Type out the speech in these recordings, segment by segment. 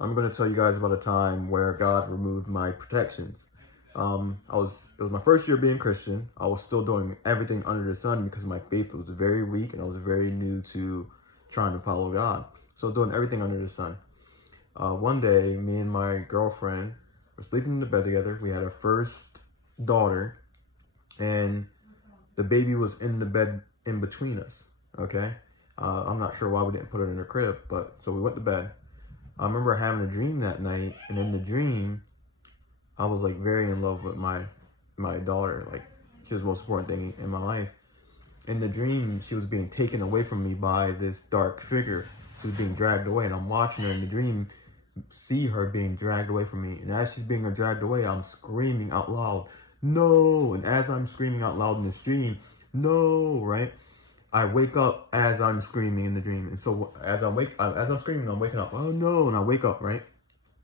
I'm going to tell you guys about a time where God removed my protections. It was my first year being Christian. I was still doing everything under the sun because my faith was very weak and I was very new to trying to follow God. So I was doing everything under the sun. One day, me and my girlfriend were sleeping in the bed together. We had our first daughter, and the baby was in the bed in between us. Okay, I'm not sure why we didn't put her in her crib, but so we went to bed. I remember having a dream that night, and in the dream, I was like very in love with my daughter. Like, she was the most important thing in my life. In the dream, she was being taken away from me by this dark figure. She was being dragged away, and I'm watching her in the dream, see her being dragged away from me. And as she's being dragged away, I'm screaming out loud, "No!" And as I'm screaming out loud in this dream, "No!" Right? I wake up as I'm screaming in the dream, and so as I'm screaming, I'm waking up. Oh no! And I wake up, right,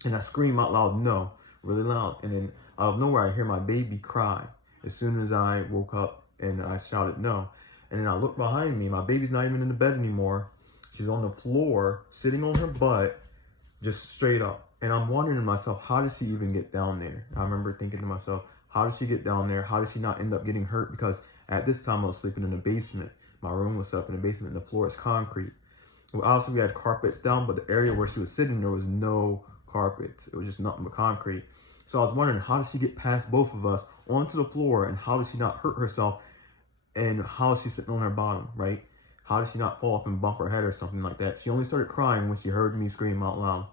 and I scream out loud, "No!" really loud, and then out of nowhere, I hear my baby cry. As soon as I woke up, and I shouted, "No!" And then I look behind me. My baby's not even in the bed anymore. She's on the floor, sitting on her butt, just straight up. And I'm wondering to myself, how did she even get down there? I remember thinking to myself, how did she get down there? How did she not end up getting hurt? Because at this time, I was sleeping in the basement. My room was set up in the basement, and the floor is concrete. Well, obviously, we had carpets down, but the area where she was sitting, there was no carpets. It was just nothing but concrete. So I was wondering, how did she get past both of us onto the floor, and how did she not hurt herself? And how is she sitting on her bottom, right? How did she not fall off and bump her head or something like that? She only started crying when she heard me scream out loud.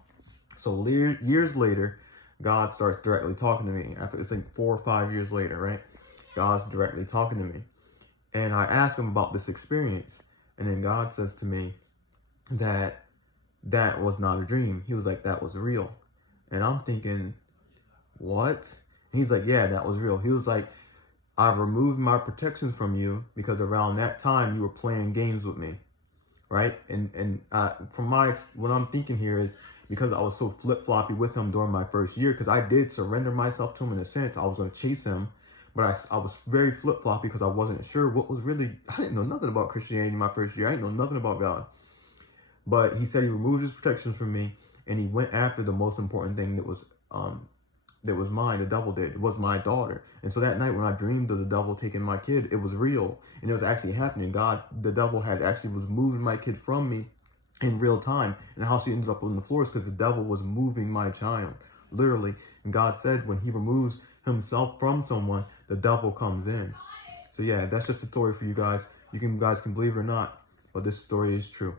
So years later, God starts directly talking to me. After, I think 4 or 5 years later, right? God's directly talking to me. And I ask him about this experience. And then God says to me that that was not a dream. He was like, that was real. And I'm thinking, what? And he's like, yeah, that was real. He was like, I removed my protections from you because around that time you were playing games with me, right? And from what I'm thinking here is because I was so flip-floppy with him during my first year, because I did surrender myself to him in a sense. I was going to chase him, but I was very flip-floppy because I wasn't sure what was really, I didn't know nothing about Christianity in my first year. I didn't know nothing about God. But he said he removed his protections from me, and he went after the most important thing that was mine. The devil did. It was my daughter. And so that night when I dreamed of the devil taking my kid, it was real, and it was actually happening. The devil was moving my kid from me in real time. And how she ended up on the floor is because the devil was moving my child, literally. And God said when he removes himself from someone, the devil comes in. So yeah, that's just a story for you guys. You guys can believe it or not, but this story is true.